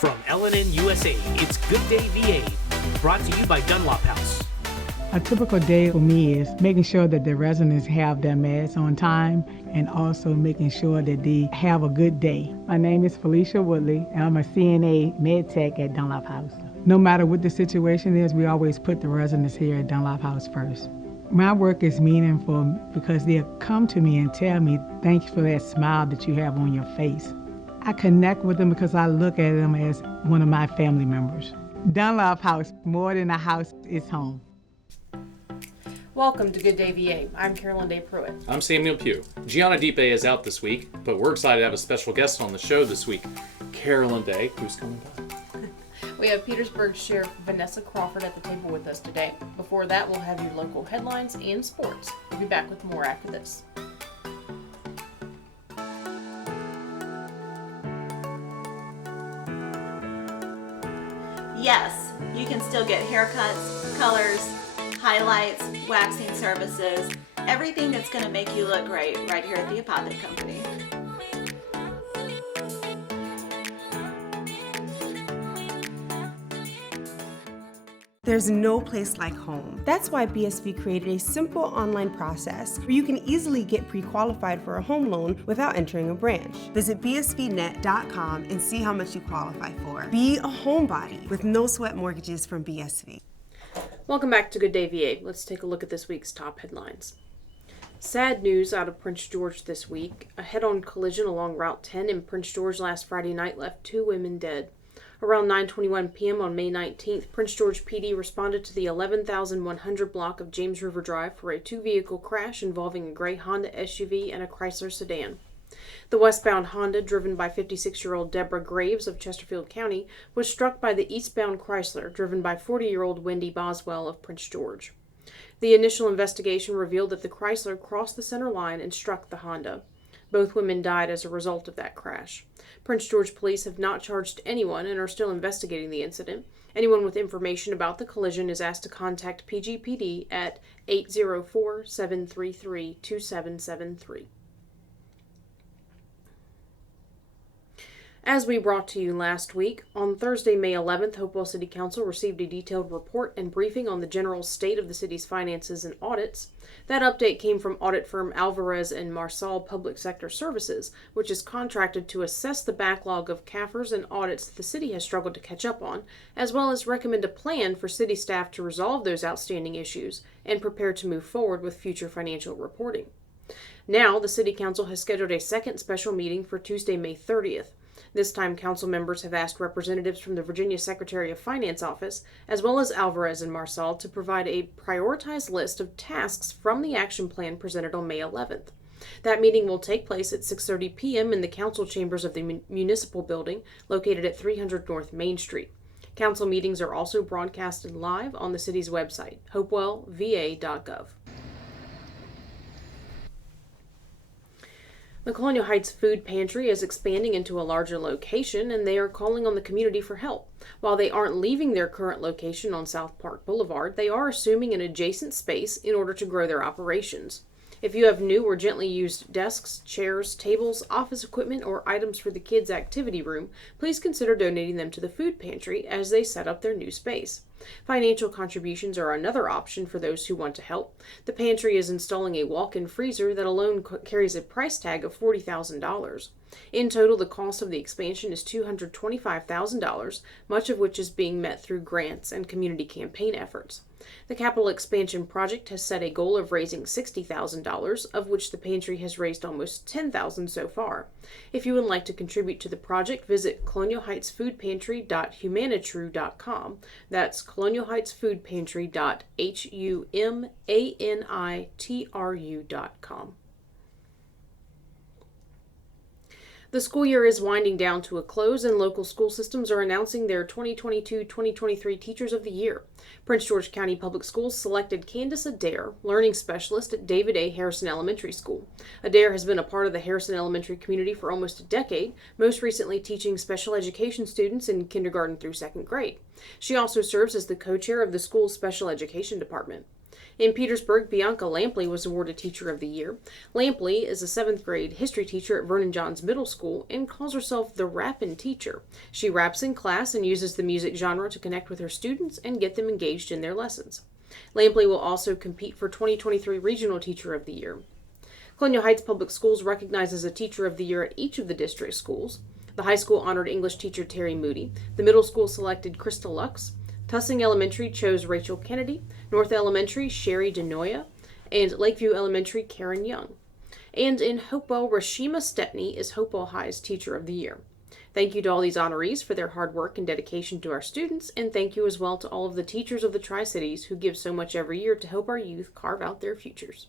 From LNN USA, it's Good Day VA, brought to you by Dunlop House. A typical day for me is making sure that the residents have their meds on time and also making sure that they have a good day. My name is Felicia Woodley, and I'm a CNA med tech at Dunlop House. No matter what the situation is, we always put the residents here at Dunlop House first. My work is meaningful because they'll come to me and tell me, thanks for that smile that you have on your face. I connect with them because I look at them as one of my family members. Dunlop House, more than a house, it's home. Welcome to Good Day VA. I'm Carolyn Day Pruitt. I'm Samuel Pugh. Gianna Dipe is out this week, but we're excited to have a special guest on the show this week, Carolyn Day, who's coming by. We have Petersburg Sheriff Vanessa Crawford at the table with us today. Before that, we'll have your local headlines and sports. We'll be back with more after this. Yes, you can still get haircuts, colors, highlights, waxing services, everything that's going to make you look great right here at the Apothic Company. There's no place like home. That's why BSV created a simple online process where you can easily get pre-qualified for a home loan without entering a branch. Visit bsvnet.com and see how much you qualify for. Be a homebody with no sweat mortgages from BSV. Welcome back to Good Day VA. Let's take a look at this week's top headlines. Sad news out of Prince George this week. A head-on collision along Route 10 in Prince George last Friday night left 2 women dead. Around 9:21 p.m. on May 19th, Prince George PD responded to the 11,100 block of James River Drive for a 2-vehicle crash involving a gray Honda SUV and a Chrysler sedan. The westbound Honda, driven by 56-year-old Deborah Graves of Chesterfield County, was struck by the eastbound Chrysler, driven by 40-year-old Wendy Boswell of Prince George. The initial investigation revealed that the Chrysler crossed the center line and struck the Honda. Both women died as a result of that crash. Prince George police have not charged anyone and are still investigating the incident. Anyone with information about the collision is asked to contact PGPD at 804-733-2773. As we brought to you last week, on Thursday, May 11th, Hopewell City Council received a detailed report and briefing on the general state of the city's finances and audits. That update came from audit firm Alvarez and Marsal Public Sector Services, which is contracted to assess the backlog of CAFRs and audits that the city has struggled to catch up on, as well as recommend a plan for city staff to resolve those outstanding issues and prepare to move forward with future financial reporting. Now, the City Council has scheduled a second special meeting for Tuesday, May 30th. This time, council members have asked representatives from the Virginia Secretary of Finance office, as well as Alvarez and Marsal, to provide a prioritized list of tasks from the action plan presented on May 11th. That meeting will take place at 6:30 p.m. in the council chambers of the municipal building located at 300 North Main Street. Council meetings are also broadcasted live on the city's website, hopewellva.gov. The Colonial Heights Food Pantry is expanding into a larger location, and they are calling on the community for help. While they aren't leaving their current location on South Park Boulevard, they are assuming an adjacent space in order to grow their operations. If you have new or gently used desks, chairs, tables, office equipment, or items for the kids' activity room, please consider donating them to the food pantry as they set up their new space. Financial contributions are another option for those who want to help. The pantry is installing a walk-in freezer that alone carries a price tag of $40,000. In total, the cost of the expansion is $225,000, much of which is being met through grants and community campaign efforts. The capital expansion project has set a goal of raising $60,000, of which the pantry has raised almost $10,000 so far. If you would like to contribute to the project, visit colonialheightsfoodpantry.humanitru.com. That's colonialheightsfoodpantry.humanitru.com. The school year is winding down to a close, and local school systems are announcing their 2022-2023 Teachers of the Year. Prince George County Public Schools selected Candace Adair, Learning Specialist at David A. Harrison Elementary School. Adair has been a part of the Harrison Elementary community for almost a decade, most recently teaching special education students in kindergarten through 2nd grade. She also serves as the co-chair of the school's special education department. In Petersburg, Bianca Lampley was awarded Teacher of the Year. Lampley is a 7th grade history teacher at Vernon Johns Middle School and calls herself the Rappin' Teacher. She raps in class and uses the music genre to connect with her students and get them engaged in their lessons. Lampley will also compete for 2023 Regional Teacher of the Year. Colonial Heights Public Schools recognizes a Teacher of the Year at each of the district schools. The high school honored English teacher Terry Moody. The middle school selected Krista Lux. Tussing Elementary chose Rachel Kennedy, North Elementary Sherry DeNoya, and Lakeview Elementary Karen Young. And in Hopewell, Rashima Stepney is Hopewell High's Teacher of the Year. Thank you to all these honorees for their hard work and dedication to our students, and thank you as well to all of the teachers of the Tri-Cities who give so much every year to help our youth carve out their futures.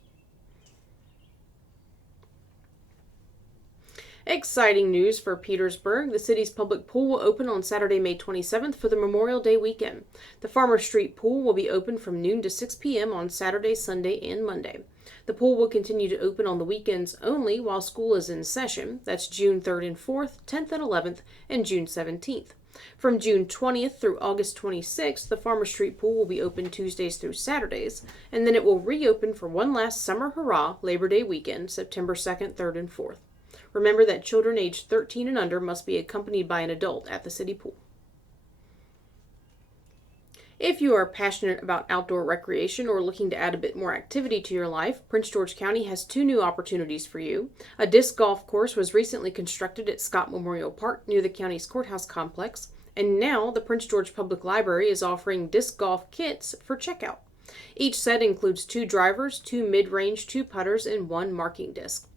Exciting news for Petersburg. The city's public pool will open on Saturday, May 27th for the Memorial Day weekend. The Farmer Street Pool will be open from noon to 6 p.m. on Saturday, Sunday, and Monday. The pool will continue to open on the weekends only while school is in session. That's June 3rd and 4th, 10th and 11th, and June 17th. From June 20th through August 26th, the Farmer Street Pool will be open Tuesdays through Saturdays, and then it will reopen for one last summer hurrah Labor Day weekend, September 2nd, 3rd, and 4th. Remember that children aged 13 and under must be accompanied by an adult at the city pool. If you are passionate about outdoor recreation or looking to add a bit more activity to your life, Prince George County has 2 new opportunities for you. A disc golf course was recently constructed at Scott Memorial Park near the county's courthouse complex, and now the Prince George Public Library is offering disc golf kits for checkout. Each set includes 2 drivers, 2 mid-range, 2 putters, and 1 marking disc.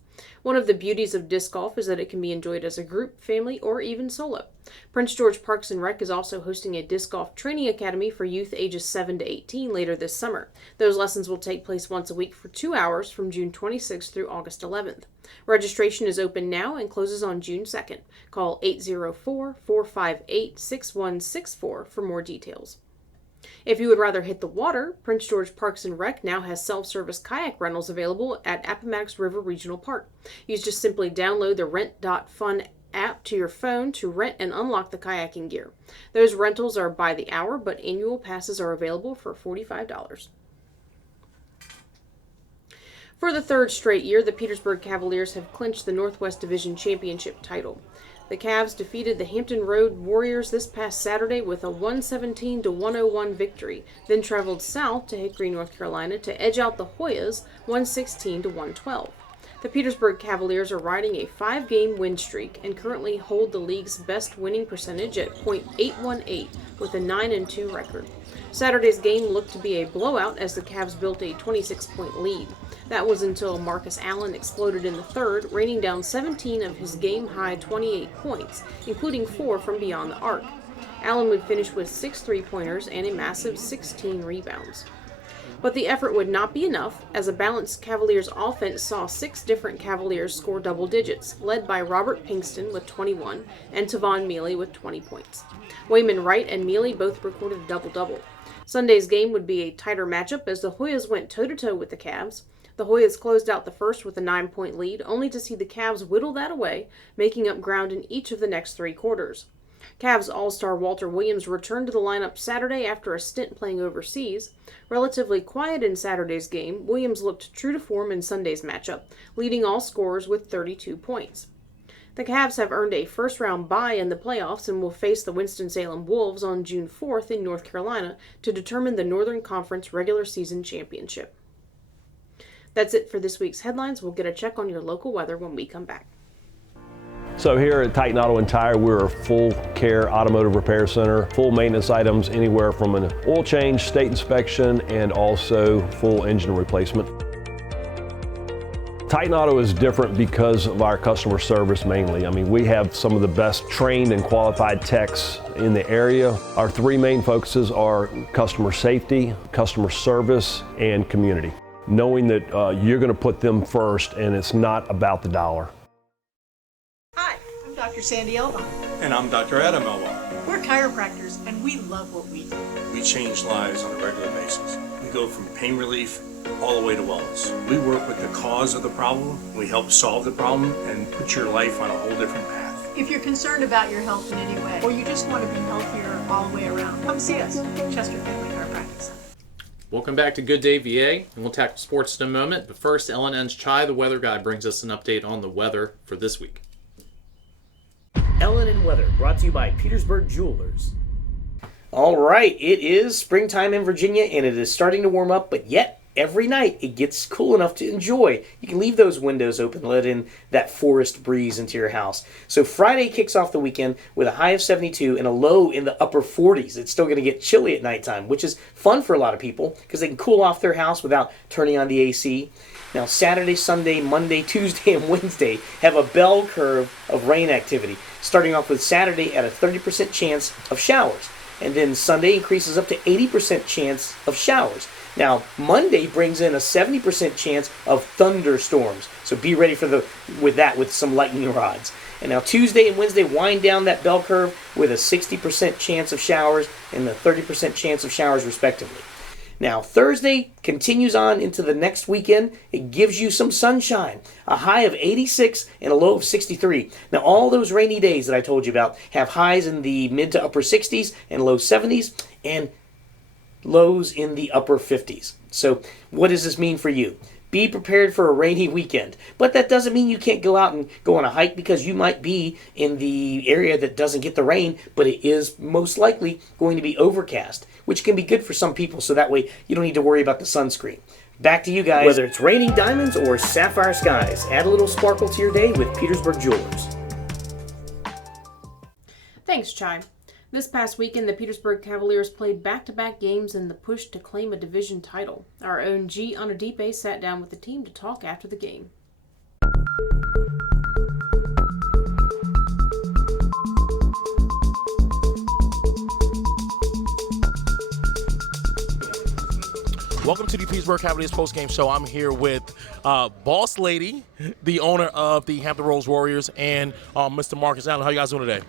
One of the beauties of disc golf is that it can be enjoyed as a group, family, or even solo. Prince George Parks and Rec is also hosting a disc golf training academy for youth ages 7 to 18 later this summer. Those lessons will take place once a week for 2 hours from June 26th through August 11th. Registration is open now and closes on June 2nd. Call 804-458-6164 for more details. If you would rather hit the water, Prince George Parks and Rec now has self-service kayak rentals available at Appomattox River Regional Park. You just simply download the Rent.Fun app to your phone to rent and unlock the kayaking gear. Those rentals are by the hour, but annual passes are available for $45. For the 3rd straight year, the Petersburg Cavaliers have clinched the Northwest Division Championship title. The Cavs defeated the Hampton Road Warriors this past Saturday with a 117-101 victory, then traveled south to Hickory, North Carolina to edge out the Hoyas 116-112. The Petersburg Cavaliers are riding a 5-game win streak and currently hold the league's best winning percentage at .818 with a 9-2 record. Saturday's game looked to be a blowout as the Cavs built a 26-point lead. That was until Marcus Allen exploded in the 3rd, raining down 17 of his game-high 28 points, including 4 from beyond the arc. Allen would finish with 6 3-pointers and a massive 16 rebounds. But the effort would not be enough, as a balanced Cavaliers offense saw 6 different Cavaliers score double digits, led by Robert Pinkston with 21 and Tavon Mealy with 20 points. Wayman Wright and Mealy both recorded a double-double. Sunday's game would be a tighter matchup as the Hoyas went toe-to-toe with the Cavs. The Hoyas closed out the first with a 9-point lead, only to see the Cavs whittle that away, making up ground in each of the next 3 quarters. Cavs all-star Walter Williams returned to the lineup Saturday after a stint playing overseas. Relatively quiet in Saturday's game, Williams looked true to form in Sunday's matchup, leading all scorers with 32 points. The Cavs have earned a first-round bye in the playoffs and will face the Winston-Salem Wolves on June 4th in North Carolina to determine the Northern Conference regular season championship. That's it for this week's headlines. We'll get a check on your local weather when we come back. So here at Titan Auto and Tire, we're a full care automotive repair center, full maintenance items anywhere from an oil change, state inspection, and also full engine replacement. Titan Auto is different because of our customer service mainly. I mean, we have some of the best trained and qualified techs in the area. Our 3 main focuses are customer safety, customer service, and community. Knowing that you're going to put them first and it's not about the dollar. Hi, I'm Dr. Sandy Elbaum. And I'm Dr. Adam Elbaum. We're chiropractors and we love what we do. We change lives on a regular basis. We go from pain relief all the way to wellness. We work with the cause of the problem, we help solve the problem, and put your life on a whole different path. If you're concerned about your health in any way, or you just want to be healthier all the way around, come see us at Chester Family Chiropractic Center. Welcome back to Good Day VA, and we'll tackle sports in a moment. But first, Ellen Enns Chai, the weather guy, brings us an update on the weather for this week. Ellen and Weather, brought to you by Petersburg Jewelers. All right, it is springtime in Virginia, and it is starting to warm up, but yet every night it gets cool enough to enjoy. You can leave those windows open, let in that forest breeze into your house. So Friday kicks off the weekend with a high of 72 and a low in the upper 40s. It's still going to get chilly at nighttime, which is fun for a lot of people because they can cool off their house without turning on the AC. Now, Saturday, Sunday, Monday, Tuesday, and Wednesday have a bell curve of rain activity, starting off with Saturday at a 30% chance of showers. And then Sunday increases up to 80% chance of showers. Now, Monday brings in a 70% chance of thunderstorms. So be ready with some lightning rods. And now Tuesday and Wednesday wind down that bell curve with a 60% chance of showers and a 30% chance of showers respectively. Now, Thursday continues on into the next weekend. It gives you some sunshine, a high of 86 and a low of 63. Now, all those rainy days that I told you about have highs in the mid to upper 60s and low 70s and lows in the upper 50s. So, what does this mean for you? Be prepared for a rainy weekend. But that doesn't mean you can't go out and go on a hike because you might be in the area that doesn't get the rain, but it is most likely going to be overcast, which can be good for some people, so that way you don't need to worry about the sunscreen. Back to you guys. Whether it's raining diamonds or sapphire skies, add a little sparkle to your day with Petersburg Jewelers. Thanks, Chai. This past weekend, the Petersburg Cavaliers played back-to-back games in the push to claim a division title. Our own G. Anadipe sat down with the team to talk after the game. Welcome to the Petersburg Cavaliers postgame show. I'm here with Boss Lady, the owner of the Hampton Roads Warriors, and Mr. Marcus Allen. How you guys doing today?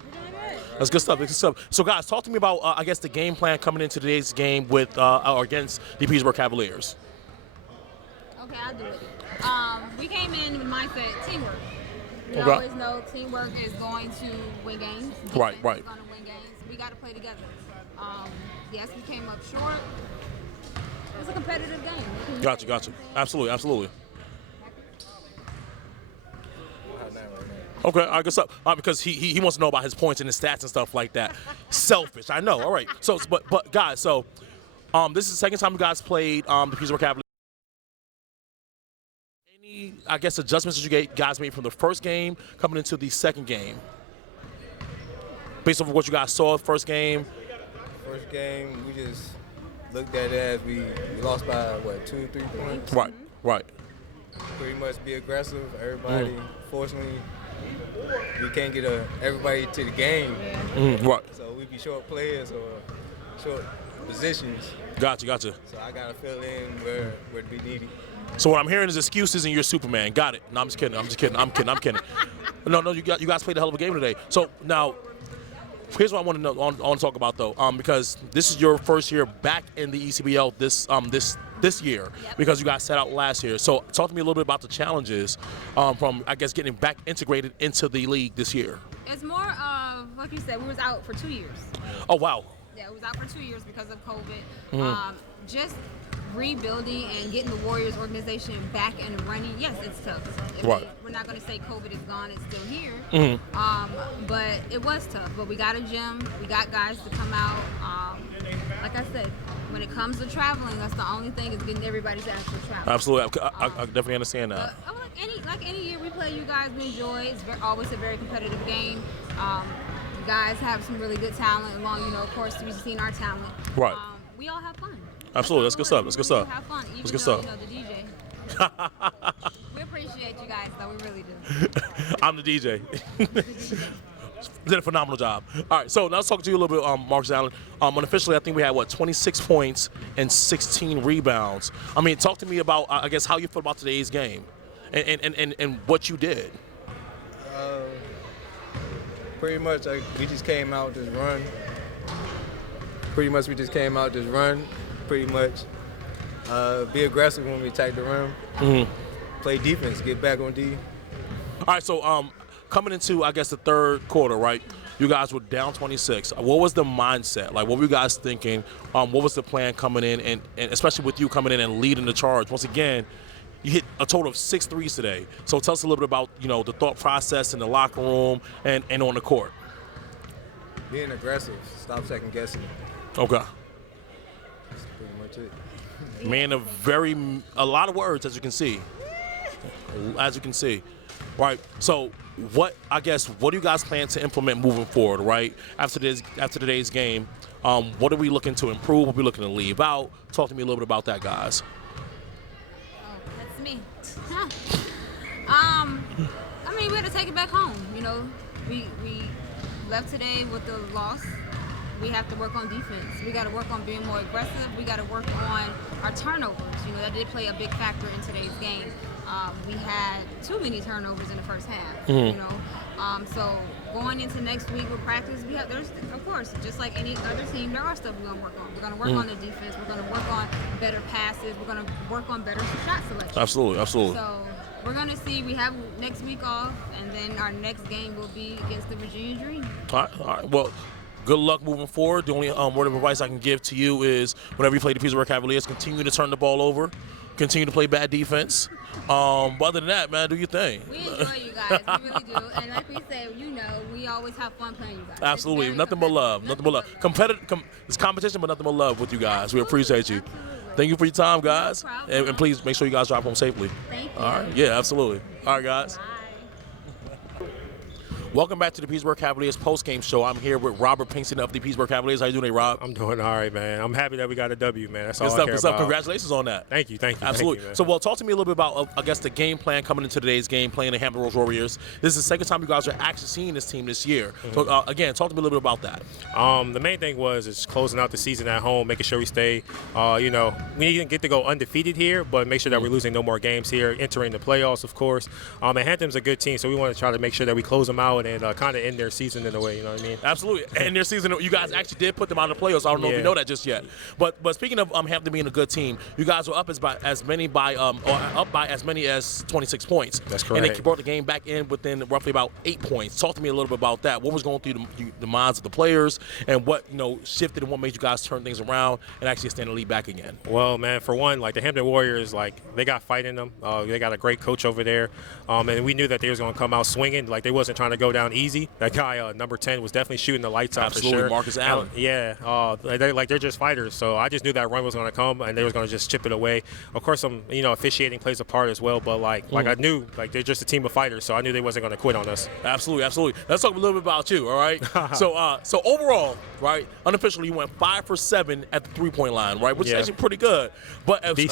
That's good stuff. That's good stuff. So, guys, talk to me about, I guess, the game plan coming into today's game with against the Petersburg Cavaliers. Okay, I'll do it. We came in with mindset teamwork. We Okay. always know teamwork is going to win games. Right. Is going to win games. We got to play together. Yes, we came up short. It was a competitive game. Gotcha. Absolutely. Okay, I guess because he wants to know about his points and his stats and stuff like that. Selfish, I know. All right. So, but guys, so this is the second time you guys played the Petersburg Cavaliers. Any, I guess, adjustments that you guys made from the first game coming into the second game, based off of what you guys saw first game? First game, we just looked at it as we lost by what, 2 or 3 points. Right. Pretty much be aggressive. Everybody, fortunately, we can't get everybody to the game. Right. So we be short players or short positions. Gotcha. So I gotta fill in where we need it. So what I'm hearing is excuses and you're Superman. Got it. No, I'm just kidding. I'm kidding. No, you guys played a hell of a game today. So now, here's what I want to know. I want to talk about though, because this is your first year back in the ECBL this year, because you guys sat out last year. So talk to me a little bit about the challenges from, I guess, getting back integrated into the league this year. It's more of, like you said, we was out for 2 years. Oh wow. Yeah, we was out for 2 years because of COVID. Just rebuilding and getting the Warriors organization back and running, yes, it's tough. We're not going to say COVID is gone, it's still here. But it was tough. But we got a gym, we got guys to come out. Like I said, when it comes to traveling, that's the only thing is getting everybody's actual travel. Absolutely. I definitely understand that. Like any year we play, you guys, we enjoy. It's always a very competitive game. You guys have some really good talent along, of course, we've seen our talent. Right. We all have fun. Absolutely. That's good stuff. That's good stuff. We have fun. Even That's good though, stuff. The DJ. We appreciate you guys, though. We really do. I'm the DJ. Did a phenomenal job. All right, so now let's talk to you a little bit, Marcus Allen. Unofficially, I think we had, 26 points and 16 rebounds. I mean, talk to me about, I guess, how you feel about today's game and what you did. Pretty much, we just came out just run. Pretty much, be aggressive when we attack the rim. Play defense, get back on D. All right, so coming into, I guess, the third quarter, right? You guys were down 26. What was the mindset? Like, what were you guys thinking? What was the plan coming in, and especially with you coming in and leading the charge? Once again, you hit a total of 6 threes today. So tell us a little bit about, you know, the thought process in the locker room and on the court. Being aggressive. Stop second guessing. Okay. That's pretty much it. Man, a lot of words, as you can see. Right. So what do you guys plan to implement moving forward, right? After today's game, what are we looking to improve? What are we looking to leave out? Talk to me a little bit about that, guys. Oh, that's me. I mean, we had to take it back home. You know, we left today with the loss. We have to work on defense. We got to work on being more aggressive. We got to work on our turnovers. You know, that did play a big factor in today's game. We had too many turnovers in the first half. You know, so going into next week with practice, there's of course, just like any other team, there are stuff we're gonna work on. We're gonna work on the defense. We're gonna work on better passes. We're gonna work on better shot selection. Absolutely. So we're gonna see. We have next week off, and then our next game will be against the Virginia Dream. All right. Well, good luck moving forward. The only word of advice I can give to you is whenever you play the Petersburg Cavaliers, continue to turn the ball over, continue to play bad defense. But other than that, man, do your thing. We enjoy you guys, we really do. And like we said, you know, we always have fun playing you guys. Absolutely, nothing but love, nothing but love. It's competition, but nothing but love with you guys. We appreciate you. Thank you for your time, guys, and please make sure you guys drive home safely. Thank you. All right, yeah, absolutely. All right, guys. Bye. Welcome back to the Petersburg Cavaliers post-game show. I'm here with Robert Pinkston of the Petersburg Cavaliers. How you doing today, Rob? I'm doing all right, man. I'm happy that we got a W, man. That's all I care Good stuff. about. Congratulations on that. Thank you. Absolutely. Thank you, man. So, well, talk to me a little bit about, I guess, the game plan coming into today's game, playing the Hampton Roads Warriors. This is the second time you guys are actually seeing this team this year. So, again, talk to me a little bit about that. The main thing was closing out the season at home, making sure we stay, we didn't get to go undefeated here, but make sure that we're losing no more games here, entering the playoffs, of course. And Hampton's a good team, so we want to try to make sure that we close them out and kind of end their season in a way, you know what I mean? Absolutely. And their season, you guys actually did put them out of the playoffs. I don't know if you know that just yet. But speaking of Hampton being a good team, you guys were up by as many as 26 points. That's correct. And they brought the game back in within roughly about 8 points. Talk to me a little bit about that. What was going through the minds of the players, and what shifted and what made you guys turn things around and actually stand the lead back again? Well, man, for one, like the Hampton Warriors, like they got fight in them. They got a great coach over there, and we knew that they was going to come out swinging. Like they wasn't trying to go down easy. That guy, number 10, was definitely shooting the lights out. Absolutely, for sure. Marcus Allen. They're just fighters. So I just knew that run was going to come, and they was going to just chip it away. Of course, some officiating plays a part as well, but like I knew they're just a team of fighters, so I knew they wasn't going to quit on us. Absolutely. Let's talk a little bit about you. All right. So overall, right, unofficially, you went 5 for 7 at the 3-point line, right, which is actually pretty good. But pretty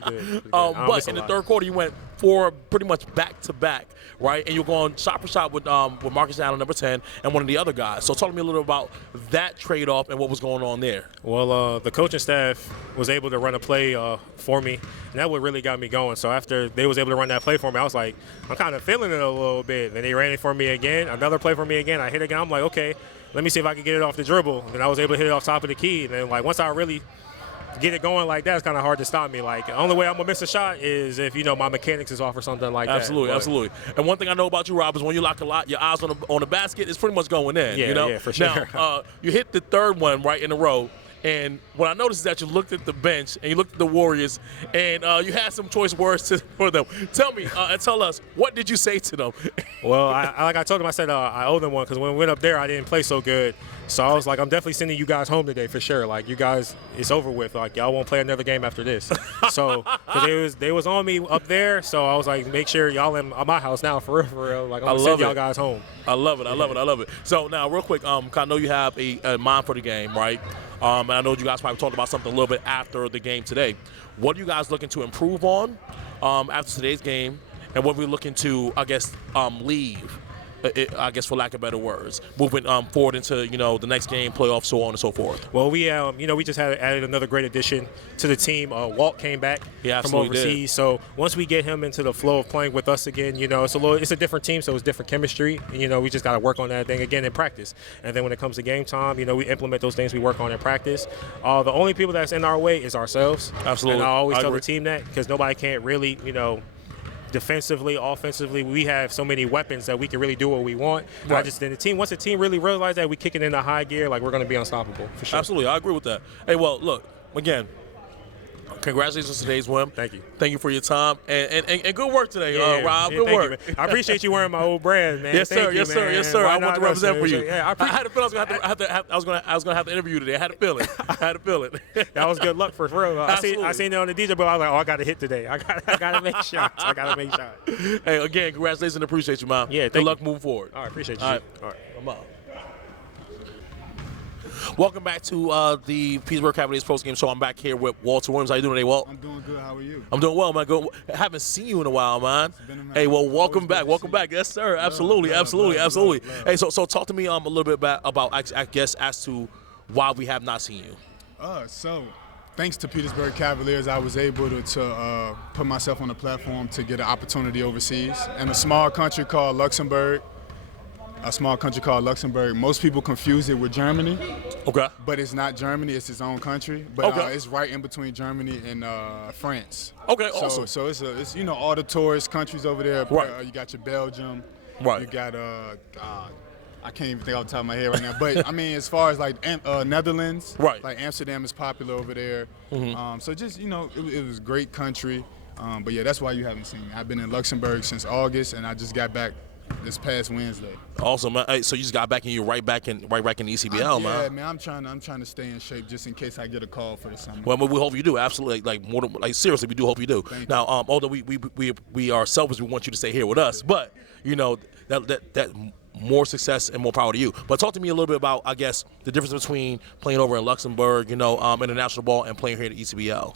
good. But in the third quarter, you went 4 pretty much back to back, right? And you're going shot for shot with Marcus Allen, number 10, and one of the other guys. So talk to me a little about that trade-off and what was going on there. Well, the coaching staff was able to run a play for me, and that what really got me going. So after they was able to run that play for me, I was like, I'm kind of feeling it a little bit. And they ran it for me again, another play for me again. I hit it again. I'm like, okay, let me see if I can get it off the dribble. And I was able to hit it off top of the key. And then once I really get it going like that, it's kind of hard to stop me. Like, the only way I'm going to miss a shot is if, my mechanics is off or something like that. Absolutely. And one thing I know about you, Rob, is when you lock your eyes on the basket, it's pretty much going in. Yeah, for sure. Now, you hit the third one right in a row. And what I noticed is that you looked at the bench and you looked at the Warriors, and you had some choice words for them. Tell me and tell us, what did you say to them? Well, like I told them, I said I owe them one because when we went up there, I didn't play so good. So I was like, I'm definitely sending you guys home today for sure. Like, you guys, it's over with. Like, y'all won't play another game after this. So, because they was on me up there, so I was like, make sure y'all in my house now for real. Like, I'm going to send y'all guys home. I love it. So now, real quick, I know you have a mind for the game, right? And I know you guys probably talked about something a little bit after the game today. What are you guys looking to improve on after today's game, and what are we looking to, leave? For lack of better words, moving forward into the next game, playoffs, so on and so forth. Well, we just added another great addition to the team. Walt came back from overseas, so once we get him into the flow of playing with us again, it's a different team, so it's different chemistry. We just got to work on that thing again in practice, and then when it comes to game time, we implement those things we work on in practice. The only people that's in our way is ourselves. Absolutely, and I always tell the team that because nobody can't really defensively, offensively, we have so many weapons that we can really do what we want. Right. Once the team really realizes that we kick it into high gear, like we're going to be unstoppable for sure. Absolutely, I agree with that. Hey, well, look, again, congratulations on today's win. Thank you. Thank you for your time and good work today, Rob. Yeah, good thank work. You, I appreciate you wearing my old brand, man. Yes, sir. Thank you, Yes, sir. Why I want to not represent us, for man? you. Yeah, I had a feeling I was gonna have to interview you today. I had a feeling. That was good luck for real. I seen it on the DJ, but I was like, oh, I got to hit today. I got to make shots. I got to make shots. Hey, again, congratulations and appreciate you, man. Yeah, good luck moving forward. All right, appreciate you. All right. I'm out. Welcome back to the Petersburg Cavaliers postgame show. I'm back here with Walter Williams. How you doing today, Walt? I'm doing good. How are you? I'm doing well, man. Good. Haven't seen you in a while, man. Hey, well, welcome back. Welcome back. Yes, sir. Absolutely. Love. Hey, so talk to me a little bit about I guess as to why we have not seen you. So thanks to Petersburg Cavaliers, I was able to put myself on the platform to get an opportunity overseas in a small country called Luxembourg. Most people confuse it with Germany. Okay. But it's not Germany. It's its own country. But it's right in between Germany and France. Okay. So, Awesome. So it's all the tourist countries over there. Right. You got your Belgium. Right. You got I can't even think off the top of my head right now. But I mean, as far as like Netherlands. Right. Like Amsterdam is popular over there. Mm-hmm. So just it was a great country. But yeah, that's why you haven't seen me. I've been in Luxembourg since August, and I just got back this past Wednesday. Awesome, man. Hey, so you just got back and you're right back in the ECBL, man. Yeah, man. I'm trying to stay in shape just in case I get a call for the summer. Well, we hope you do. Absolutely, seriously, we do hope you do. Now, although we are selfish, we want you to stay here with us, but that more success and more power to you. But talk to me a little bit about, I guess, the difference between playing over in Luxembourg, international ball, and playing here at ECBL.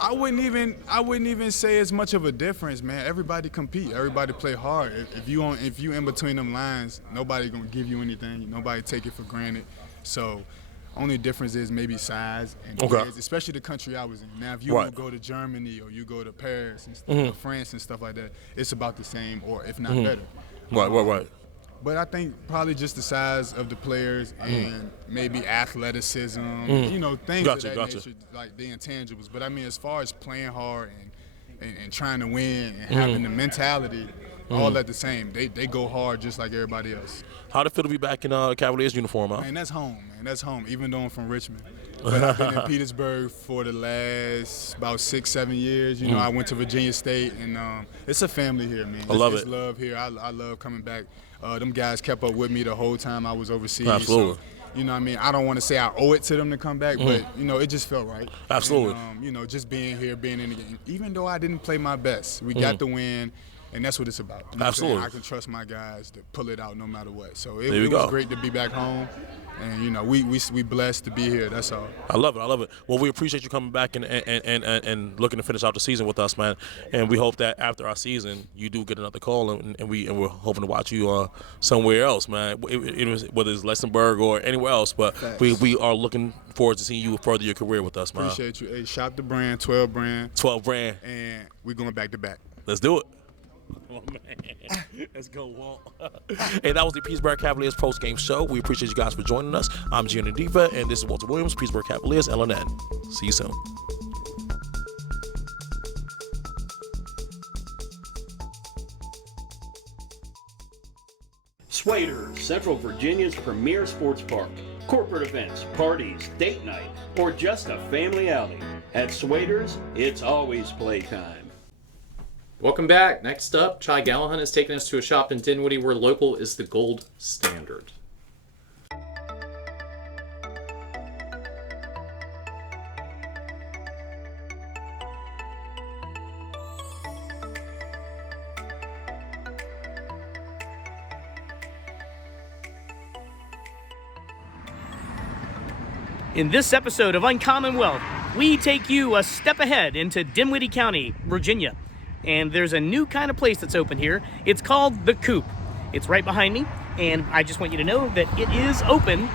I wouldn't even say it's much of a difference, man. Everybody compete. Everybody play hard. If you in between them lines, nobody gonna give you anything. Nobody take it for granted. So, only difference is maybe size and grades, especially the country I was in. Now, if you go to Germany or you go to Paris and stuff, or France and stuff like that, it's about the same, or if not better. Right. But I think probably just the size of the players and maybe athleticism, things of that nature, like the intangibles. But I mean, as far as playing hard and trying to win and having the mentality, all at the same. They go hard just like everybody else. How'd it feel to be back in Cavaliers uniform, huh? Man, that's home, man. That's home, even though I'm from Richmond. But I've been in Petersburg for the last about 6-7 years. I went to Virginia State, and it's a family here, man. I love it's it. Love here. I love coming back. Them guys kept up with me the whole time I was overseas. Absolutely. So, I don't want to say I owe it to them to come back, but, it just felt right. Absolutely. And, just being here, being in the game. Even though I didn't play my best, we got the win, and that's what it's about. Absolutely. I can trust my guys to pull it out no matter what. So it was great to be back home. And we blessed to be here. That's all. I love it. Well, we appreciate you coming back and looking to finish out the season with us, man. And we hope that after our season, you do get another call, and we're hoping to watch you somewhere else, man. Whether it's Luxembourg or anywhere else, but we are looking forward to seeing you further your career with us, man. Appreciate you. Hey, shop the brand, 12 brand. 12 brand. And we're going back to back. Let's do it. Oh, man. Let's go, Walt. Hey, that was the Petersburg Cavaliers post-game show. We appreciate you guys for joining us. I'm GDVA, and this is Walter Williams, Petersburg Cavaliers, LNN. See you soon. Swader, Central Virginia's premier sports park. Corporate events, parties, date night, or just a family outing. At Swader's, it's always playtime. Welcome back. Next up, Chai Gallahan is taking us to a shop in Dinwiddie where local is the gold standard. In this episode of Uncommon Wealth, we take you a step ahead into Dinwiddie County, Virginia. And there's a new kind of place that's open here. It's called The Coop. It's right behind me, and I just want you to know that it is open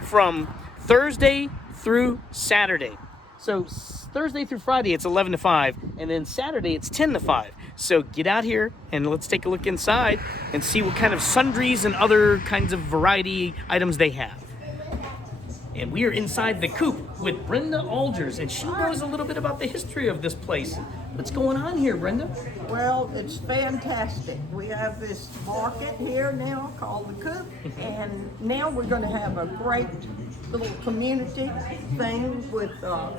from Thursday through Saturday. So Thursday through Friday, it's 11 to 5, and then Saturday, it's 10 to 5. So get out here, and let's take a look inside and see what kind of sundries and other kinds of variety items they have. And we are inside The Coop with Brenda Algers, and she knows a little bit about the history of this place. What's going on here, Brenda? Well, it's fantastic. We have this market here now called the Coop, and now we're going to have a great little community thing with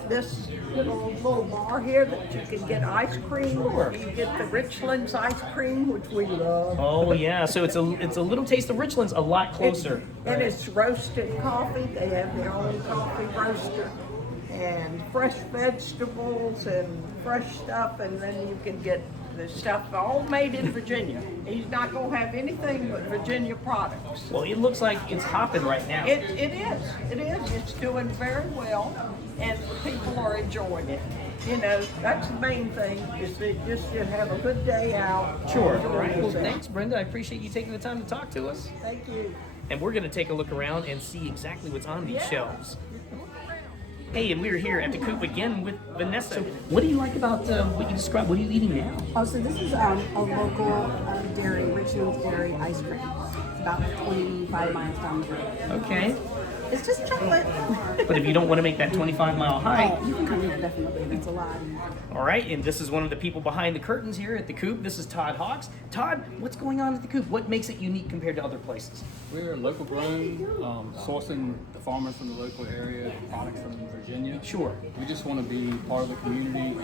this little bar here that you can get ice cream. Sure. You get the Richlands ice cream, which we love. Oh yeah, so it's a little taste of Richlands, a lot closer. And it's roasted coffee. They have their own coffee roaster. And fresh vegetables and fresh stuff, and then you can get the stuff all made in Virginia. He's not going to have anything but Virginia products. Well, it looks like it's hopping right now. It is. It's doing very well, and the people are enjoying it. You know, that's the main thing, is that just to have a good day out. Sure. All right. Well, thanks, Brenda. I appreciate you taking the time to talk to us. Thank you. And we're going to take a look around and see exactly what's on these shelves. Hey, and we're here at the Coop again with Vanessa. What do you like about what you described? What are you eating now? Oh, so this is a local dairy, Richmond's Dairy ice cream. It's about 25 miles down the road. Okay. It's just chocolate. But if you don't want to make that 25-mile hike, Oh, you can come here, definitely. That's a lot. all right, and this is one of the people behind the curtains here at the Coop. This is Todd Hawks. Todd, what's going on at the Coop? What makes it unique compared to other places? We're local grown, sourcing the farmers from the local area, products from Virginia. Sure. We just want to be part of the community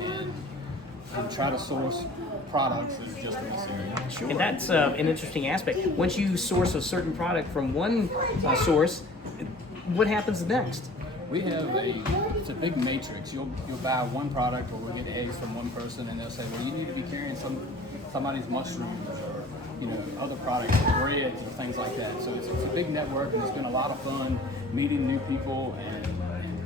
and try to source products that's just in this area. Sure. And that's an interesting aspect. Once you source a certain product from one source, what happens next? We have it's a big matrix. You'll buy one product, or we'll get eggs from one person, and they'll say, well, you need to be carrying somebody's mushrooms, or other products, breads, or things like that. So it's a big network, and it's been a lot of fun meeting new people and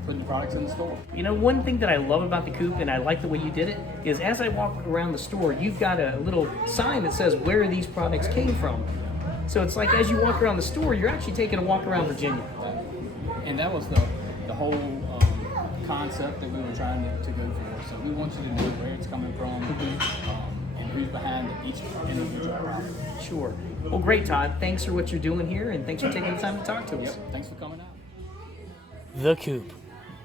putting the products in the store. You know, one thing that I love about the Coop, and I like the way you did it, is as I walk around the store, you've got a little sign that says where these products came from. So it's like as you walk around the store, you're actually taking a walk around Virginia. And that was the whole concept that we were trying to go for. So we want you to know where it's coming from and who's behind each individual product. Sure. Well, great, Todd. Thanks for what you're doing here, and thanks for taking the time to talk to us. Yep. Thanks for coming out. The Coop.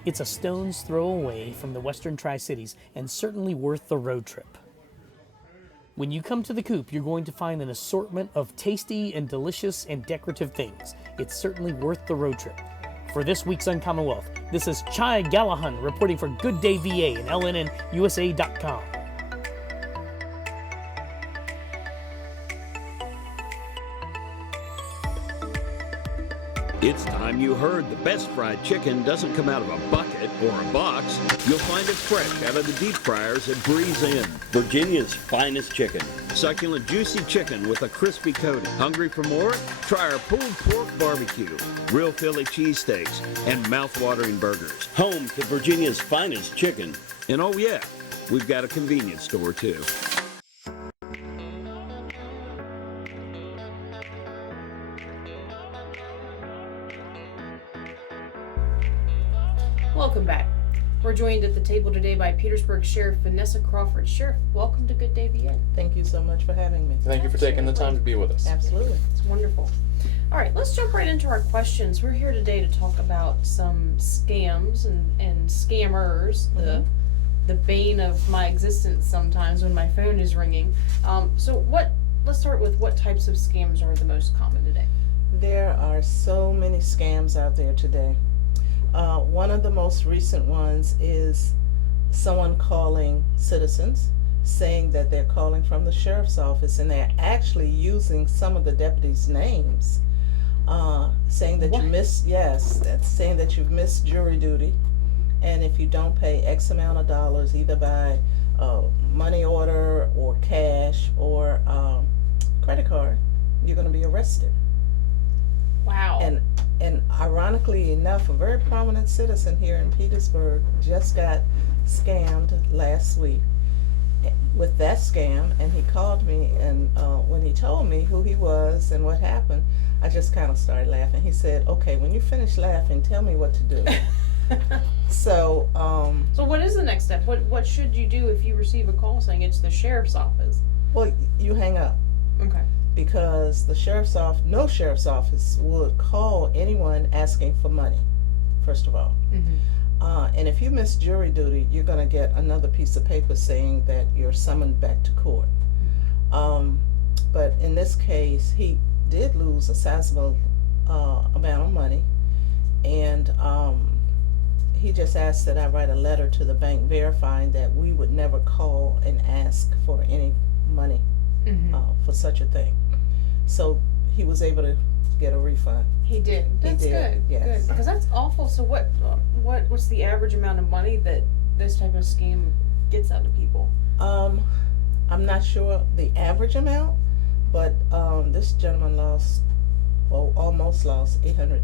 It's a stone's throw away from the Western Tri-Cities and certainly worth the road trip. When you come to the Coop, you're going to find an assortment of tasty and delicious and decorative things. It's certainly worth the road trip. For this week's Uncommon Wealth, this is Chai Gallahan reporting for Good Day VA and LNNUSA.com. It's time you heard the best fried chicken doesn't come out of a bucket or a box. You'll find it fresh out of the deep fryers at Breeze Inn. Virginia's finest chicken. Succulent, juicy chicken with a crispy coating. Hungry for more? Try our pulled pork barbecue, real Philly cheesesteaks, and mouth-watering burgers. Home to Virginia's finest chicken. And oh yeah, we've got a convenience store too. Welcome back. We're joined at the table today by Petersburg Sheriff Vanessa Crawford. Sheriff, welcome to Good Day VA. Thank you so much for having me. Thank you for taking the time to be with us. Absolutely. It's wonderful. All right, let's jump right into our questions. We're here today to talk about some scams and scammers, the bane of my existence sometimes when my phone is ringing. Let's start with what types of scams are the most common today? There are so many scams out there today. One of the most recent ones is someone calling citizens saying that they're calling from the sheriff's office, and they're actually using some of the deputies' names, saying that saying that you've missed jury duty, and if you don't pay X amount of dollars, either by money order or cash or credit card, you're going to be arrested. Wow. And ironically enough, a very prominent citizen here in Petersburg just got scammed last week with that scam, and he called me, and when he told me who he was and what happened, I just kind of started laughing. He said, okay, when you finish laughing, tell me what to do. So what is the next step? What should you do if you receive a call saying it's the sheriff's office? Well, you hang up. Okay. Because the no sheriff's office would call anyone asking for money first of all. And if you miss jury duty, you're going to get another piece of paper saying that you're summoned back to court. But in this case, he did lose a sizable amount of money, and he just asked that I write a letter to the bank verifying that we would never call and ask for any money for such a thing. So he was able to get a refund. He did. That's good. Yes. Good. Because that's awful. So what's the average amount of money that this type of scheme gets out of people? I'm not sure the average amount, but this gentleman almost lost $800.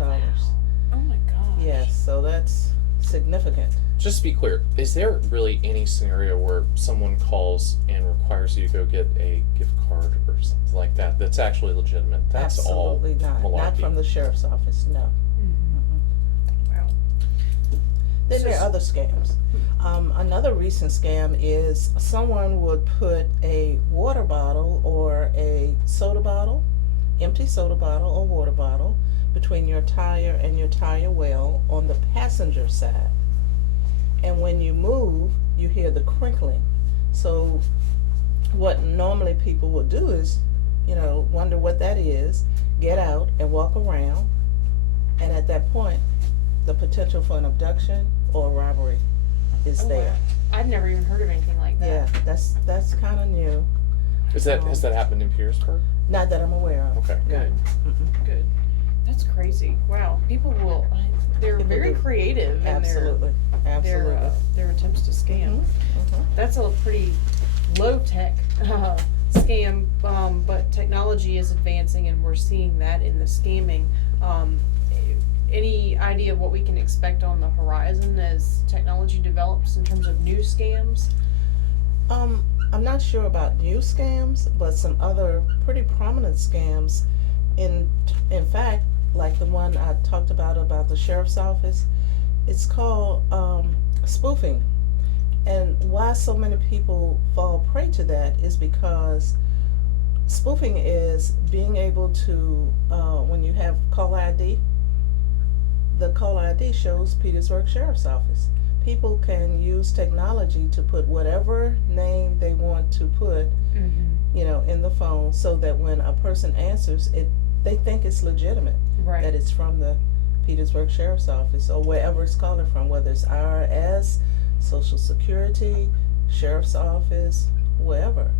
Oh my gosh. Yes, so that's significant. Just to be clear, is there really any scenario where someone calls and requires you to go get a gift card or something like that that's actually legitimate? That's Absolutely all not. malarkey. Not from the sheriff's office, no. Wow. Then there are other scams. Another recent scam is someone would put a water bottle or a soda bottle, empty soda bottle or water bottle, between your tire and your tire well on the passenger side. And when you move, you hear the crinkling. So what normally people would do is, wonder what that is, get out and walk around, and at that point, the potential for an abduction or robbery is there. Wow. I'd never even heard of anything like that. Yeah, that's kind of new. Has that happened in Petersburg? Not that I'm aware of. Okay. Good. Good. That's crazy. Wow. They're very creative in Absolutely. their attempts to scam. That's a pretty low tech scam, but technology is advancing and we're seeing that in the scamming. Any idea of what we can expect on the horizon as technology develops in terms of new scams? I'm not sure about new scams, but some other pretty prominent scams. In fact, like the one I talked about the sheriff's office, it's called spoofing. And why so many people fall prey to that is because spoofing is being able to, when you have call ID, the call ID shows Petersburg Sheriff's Office. People can use technology to put whatever name they want to put, in the phone, so that when a person answers it, they think it's legitimate, that it's from the Petersburg Sheriff's Office or wherever it's calling from, whether it's IRS, Social Security, Sheriff's Office, wherever.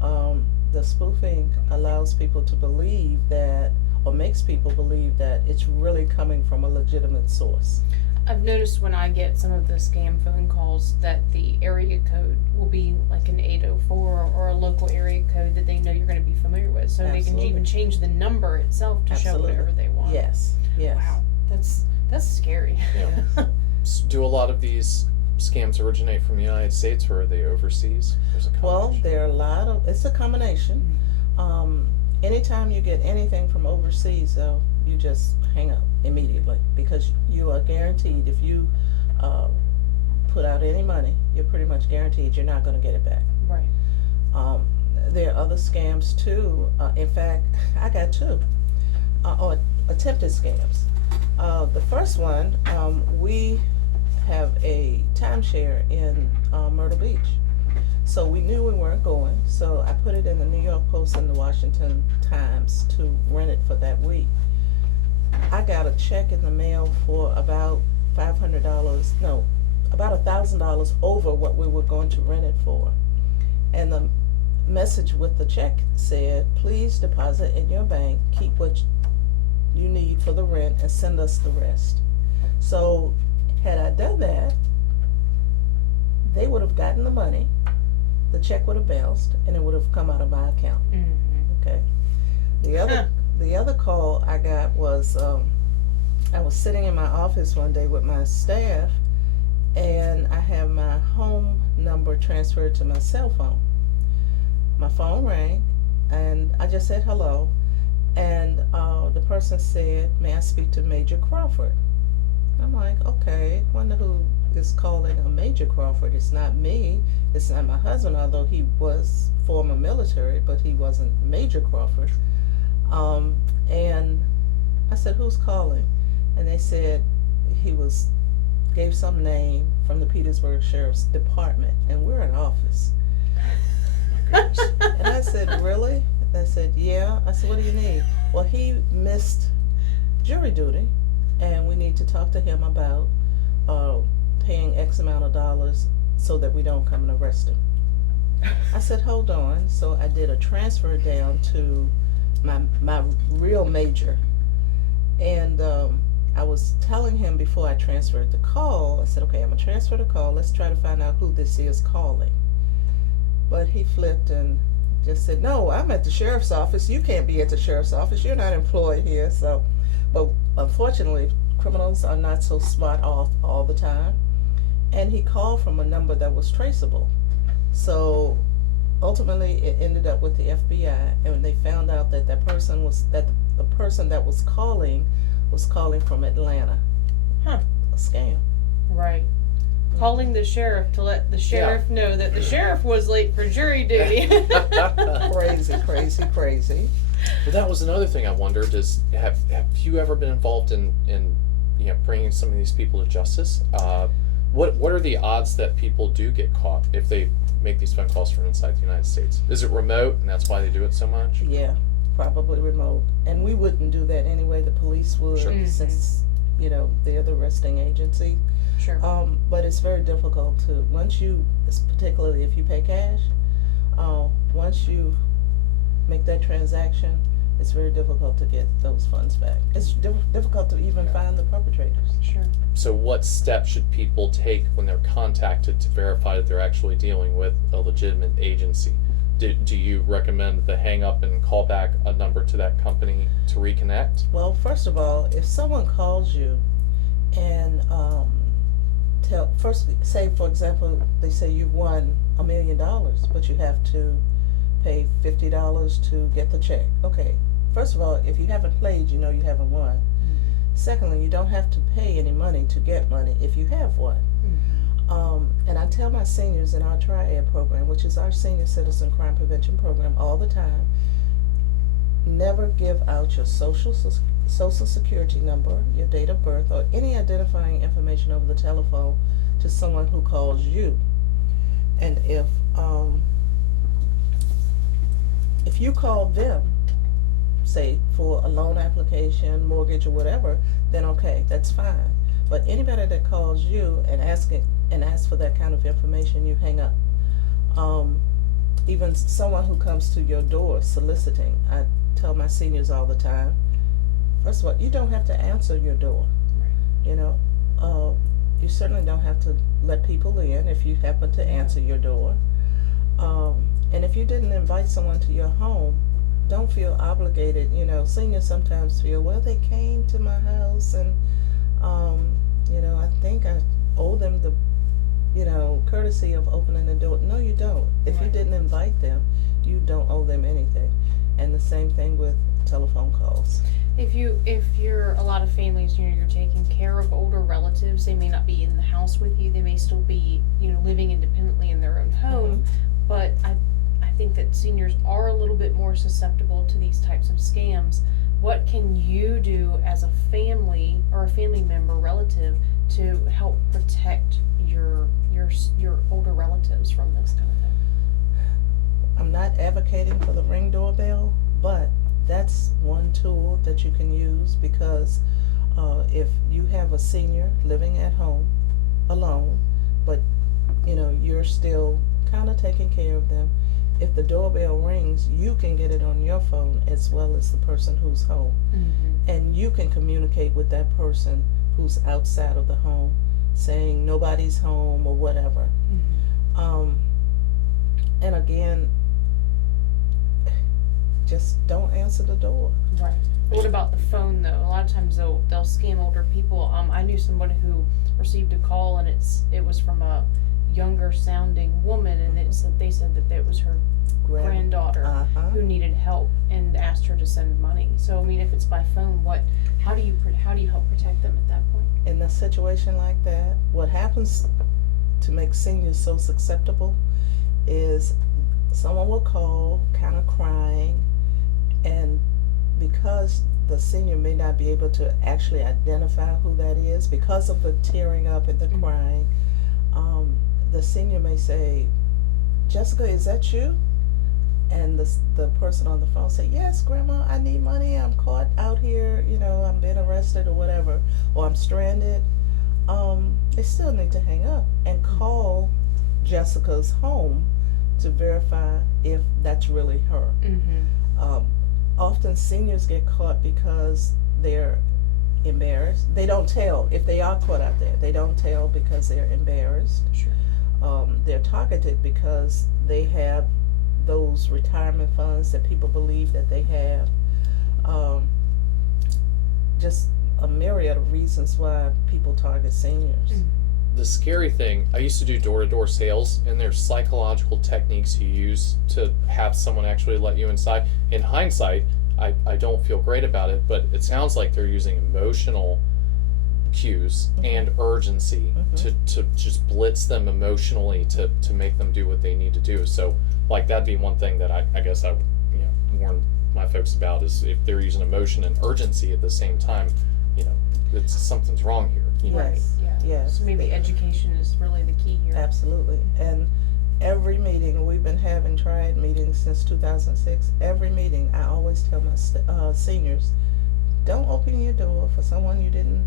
The spoofing allows people to believe that, or makes people believe that it's really coming from a legitimate source. I've noticed when I get some of the scam phone calls that the area code will be like an 804 or a local area code that they know you're going to be familiar with. So they can even change the number itself to show whatever they want. Yes. Wow. That's scary. Yeah. Do a lot of these scams originate from the United States or are they overseas? Well, there are a lot of, it's a combination. Anytime you get anything from overseas, though, you just hang up immediately because you are guaranteed if you put out any money, you're pretty much guaranteed you're not going to get it back. Right. There are other scams too. In fact, I got two or attempted scams. The first one, we have a timeshare in Myrtle Beach. So we knew we weren't going, so I put it in the New York Post and the Washington Times to rent it for that week. I got a check in the mail for about $500, no, about $1,000 over what we were going to rent it for. And the message with the check said, please deposit in your bank, keep what you need for the rent, and send us the rest. So had I done that, they would have gotten the money, the check would have bounced, and it would have come out of my account. Okay. The other call I got was I was sitting in my office one day with my staff, and I have my home number transferred to my cell phone. My phone rang, and I just said hello, and the person said, "May I speak to Major Crawford?" I'm like, okay, wonder who is calling a Major Crawford. It's not me. It's not my husband, although he was former military, but he wasn't Major Crawford. And I said, who's calling? And they said, he gave some name from the Petersburg Sheriff's Department, and we're an office. And I said, really? I said, yeah. I said, what do you need? Well, he missed jury duty, and we need to talk to him about paying X amount of dollars so that we don't come and arrest him. I said, hold on. So I did a transfer down to my real major, and I was telling him before I transferred the call, I said, okay, I'm gonna transfer the call. Let's try to find out who this is calling. But he flipped and just said, no, I'm at the sheriff's office. You can't be at the sheriff's office. You're not employed here. So, but unfortunately, criminals are not so smart all the time. And he called from a number that was traceable. So ultimately, it ended up with the FBI, and they found out that the person that was calling from Atlanta. Huh. A scam. Right. Calling the sheriff to let the sheriff know that the sheriff was late for jury duty. Crazy. Well, that was another thing I wondered is have you ever been involved in bringing some of these people to justice? What are the odds that people do get caught if they make these phone calls from inside the United States? Is it remote and that's why they do it so much? Yeah, probably remote. And we wouldn't do that anyway. The police would, since they're the arresting agency. Sure. But it's very difficult to particularly if you pay cash. Once you make that transaction, it's very difficult to get those funds back. It's difficult to even find the perpetrators. Sure. So what steps should people take when they're contacted to verify that they're actually dealing with a legitimate agency? Do you recommend the hang up and call back a number to that company to reconnect? Well, first of all, if someone calls you and say for example, they say you've won $1 million, but you have to pay $50 to get the check. Okay, first of all, if you haven't played, you haven't won. Mm-hmm. Secondly, you don't have to pay any money to get money if you have won. Mm-hmm. And I tell my seniors in our Triad program, which is our senior citizen crime prevention program, all the time, never give out your social security number, your date of birth, or any identifying information over the telephone to someone who calls you. And if you call them, say for a loan application, mortgage, or whatever, then okay, that's fine. But anybody that calls you and asks for that kind of information, you hang up. Even someone who comes to your door soliciting, I tell my seniors all the time, first of all, you don't have to answer your door. You certainly don't have to let people in if you happen to answer your door. And if you didn't invite someone to your home, don't feel obligated. Seniors sometimes feel, well, they came to my house and, I think I owe them the, courtesy of opening the door. No, you don't. If you didn't invite them, you don't owe them anything. And the same thing with telephone calls. If you're a lot of families, you're taking care of older relatives, they may not be in the house with you, they may still be, living independently in their own home, mm-hmm. But I think that seniors are a little bit more susceptible to these types of scams. What can you do as a family or a family member, relative, to help protect your older relatives from this kind of thing? I'm not advocating for the Ring doorbell, but that's one tool that you can use, because if you have a senior living at home alone, but you're still kind of taking care of them, if the doorbell rings, you can get it on your phone as well as the person who's home. Mm-hmm. And you can communicate with that person who's outside of the home, saying nobody's home or whatever. Mm-hmm. And again, just don't answer the door. Right. What about the phone though? A lot of times they'll scam older people. I knew somebody who received a call, and it was from a younger sounding woman, and they said that it was her granddaughter who needed help and asked her to send money. So if it's by phone, how do you help protect them at that point? In a situation like that, what happens to make seniors so susceptible is someone will call kind of crying, and because the senior may not be able to actually identify who that is because of the tearing up and the crying. The senior may say, Jessica, is that you? And the person on the phone say, yes, Grandma, I need money. I'm caught out here, I'm being arrested or whatever, or I'm stranded. They still need to hang up and call Jessica's home to verify if that's really her. Often seniors get caught because they're embarrassed. They don't tell if they are caught out there. They don't tell because they're embarrassed. Sure. They're targeted because they have those retirement funds that people believe that they have. Just a myriad of reasons why people target seniors. The scary thing, I used to do door-to-door sales, and there's psychological techniques you use to have someone actually let you inside. In hindsight, I don't feel great about it, but it sounds like they're using emotional cues and urgency to just blitz them emotionally to make them do what they need to do. So, like, that'd be one thing that I guess I would warn my folks about, is if they're using emotion and urgency at the same time, it's something's wrong here. Yes. Yes. So maybe education is really the key here. Absolutely. And every meeting, we've been having triad meetings since 2006. Every meeting, I always tell my seniors, don't open your door for someone you didn't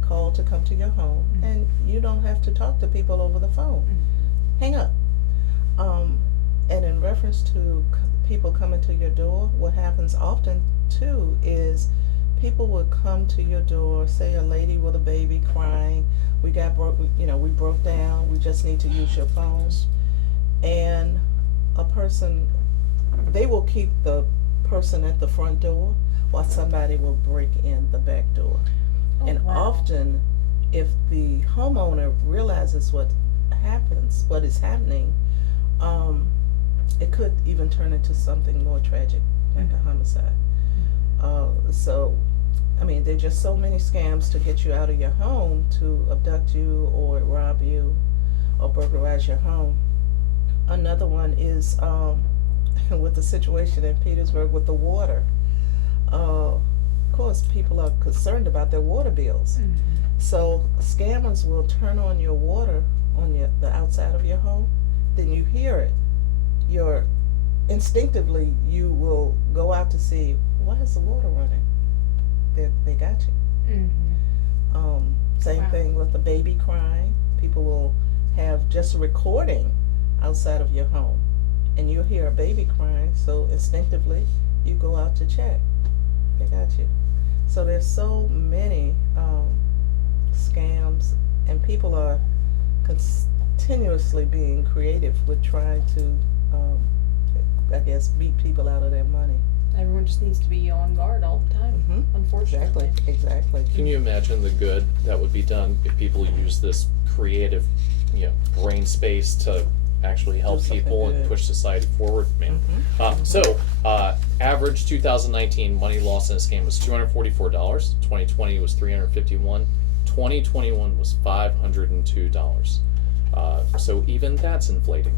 call to come to your home, and you don't have to talk to people over the phone. Hang up. And in reference to people coming to your door, what happens often too is people will come to your door, say a lady with a baby crying, we broke down, we just need to use your phones. And a person, they will keep the person at the front door while somebody will break in the back door. And often, if the homeowner realizes what is happening, it could even turn into something more tragic, like a homicide. So, I mean, there are just so many scams to get you out of your home, to abduct you or rob you or burglarize your home. Another one is with the situation in Petersburg with the water. Of course, people are concerned about their water bills. So scammers will turn on your water on the outside of your home. Then you hear it. Instinctively, you will go out to see, why is the water running? They got you. Same thing with the baby crying. People will have just a recording outside of your home, and you'll hear a baby crying, so instinctively you go out to check. They got you. So there's so many scams, and people are continuously being creative with trying to, I guess, beat people out of their money. Everyone just needs to be on guard all the time, unfortunately. Exactly. Can you imagine the good that would be done if people use this creative, brain space to actually help people and push society forward, man? Average 2019 money loss in this game was $244. 2020 was $351. 2021 was $502. So even that's inflating.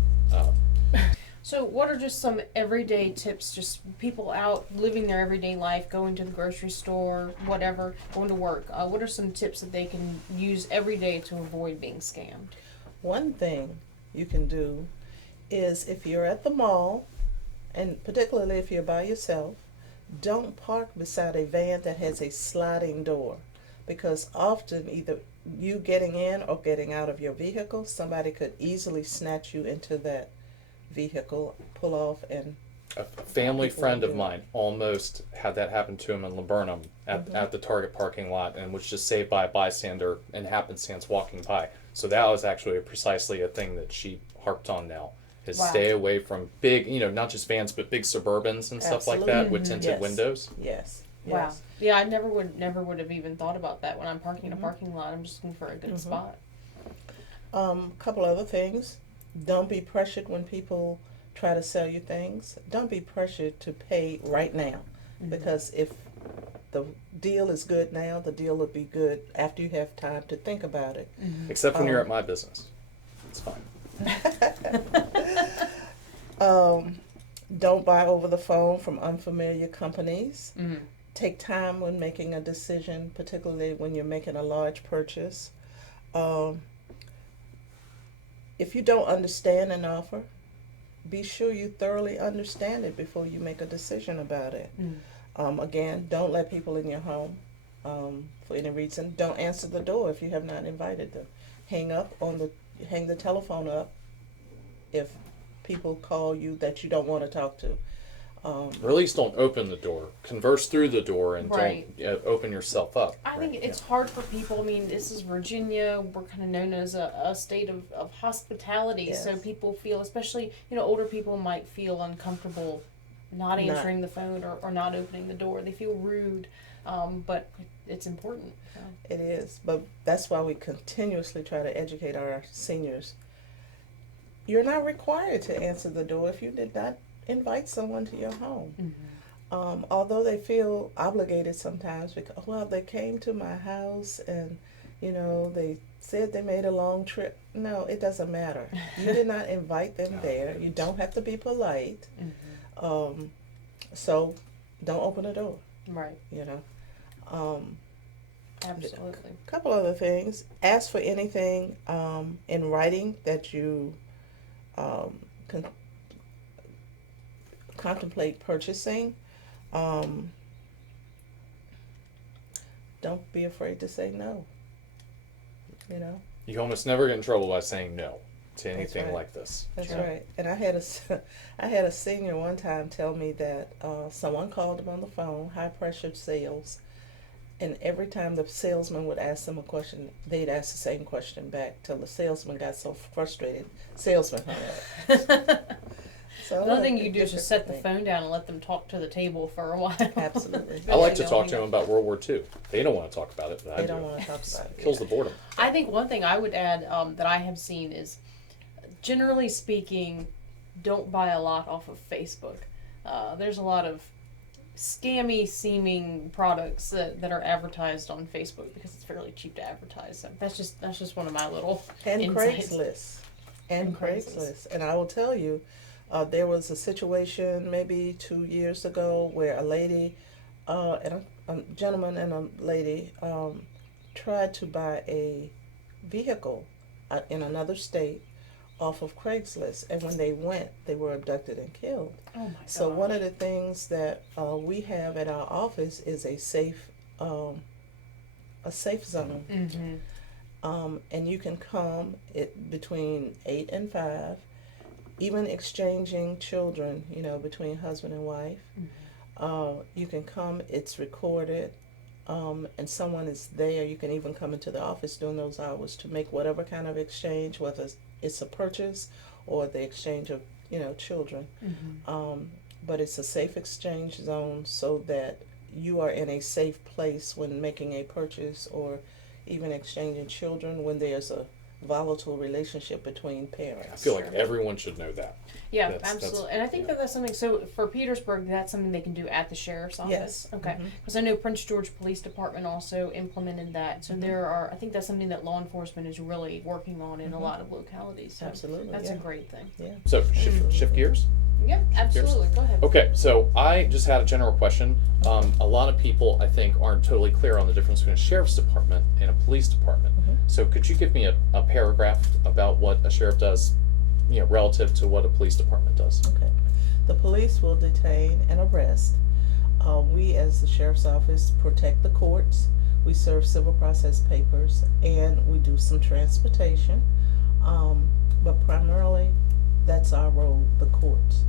So what are just some everyday tips, just people out living their everyday life, going to the grocery store, whatever, going to work? What are some tips that they can use every day to avoid being scammed? One thing you can do is, if you're at the mall, and particularly if you're by yourself, don't park beside a van that has a sliding door, because often either you getting in or getting out of your vehicle, somebody could easily snatch you into that vehicle, pull off, and a family friend of mine almost had that happen to him in Laburnum at the Target parking lot, and was just saved by a bystander and happenstance walking by. So that was actually precisely a thing that she harped on now, is stay away from big, not just vans, but big Suburbans and stuff like that with tinted windows. Yes. Wow. Yeah, I never would have even thought about that. When I'm parking in a parking lot, I'm just looking for a good spot. Couple other things. Don't be pressured when people try to sell you things. Don't be pressured to pay right now, because if the deal is good now, the deal will be good after you have time to think about it. Except when you're at my business. It's fine. Don't buy over the phone from unfamiliar companies. take time when making a decision, particularly when you're making a large purchase. If you don't understand an offer, be sure you thoroughly understand it before you make a decision about it. Again, don't let people in your home for any reason. Don't answer the door if you have not invited them. Hang the telephone up if people call you that you don't want to talk to. Or at least don't open the door. Converse through the door and Right. don't open yourself up. I think it's hard for people. I mean, this is Virginia. We're kind of known as a state of hospitality. Yes. So people feel, especially, older people might feel uncomfortable not answering the phone or not opening the door. They feel rude, but it's important. So. It is, but that's why we continuously try to educate our seniors. You're not required to answer the door if you did not invite someone to your home. Although they feel obligated sometimes because, well, they came to my house and, they said they made a long trip. No, it doesn't matter. You did not invite them there. You don't have to be polite. So don't open the door. Right. Absolutely. A couple other things. Ask for anything in writing that you contemplate purchasing. Don't be afraid to say no. You almost never get in trouble by saying no to anything right. like this. That's right. And I had a senior one time tell me that someone called him on the phone, high pressured sales, and every time the salesman would ask them a question, they'd ask the same question back till the salesman got so frustrated. Salesman hung up. So Another thing you do is just set the phone down and let them talk to the table for a while. Absolutely. I like to talk to them about World War II. They don't want to talk about it, but I do. They don't want to talk about it. Kills the boredom. I think one thing I would add that I have seen is, generally speaking, don't buy a lot off of Facebook. There's a lot of scammy seeming products that are advertised on Facebook because it's fairly cheap to advertise. So that's just one of my little insights. Craigslist. And Craigslist. And I will tell you, there was a situation maybe 2 years ago where a lady, and a gentleman and a lady tried to buy a vehicle in another state off of Craigslist, and when they went, they were abducted and killed. Oh my So gosh. one of the things that we have at our office is a safe zone. And you can come between 8 and 5. Even exchanging children, between husband and wife. You can come, it's recorded, and someone is there. You can even come into the office during those hours to make whatever kind of exchange, whether it's a purchase or the exchange of, children. But it's a safe exchange zone so that you are in a safe place when making a purchase or even exchanging children when there's a volatile relationship between parents. I feel like everyone should know that. Yeah, absolutely. And I think that's something, so for Petersburg, that's something they can do at the sheriff's office. Yes. Okay. Because I know Prince George Police Department also implemented that. So I think that's something that law enforcement is really working on in a lot of localities. So Absolutely. that's a great thing. Yeah. So shift gears? Yep, absolutely. Go ahead. Okay, so I just had a general question. A lot of people, I think, aren't totally clear on the difference between a sheriff's department and a police department. So could you give me a paragraph about what a sheriff does, relative to what a police department does? Okay. The police will detain and arrest. We, as the sheriff's office, protect the courts. We serve civil process papers, and we do some transportation. But primarily, that's our role, the courts.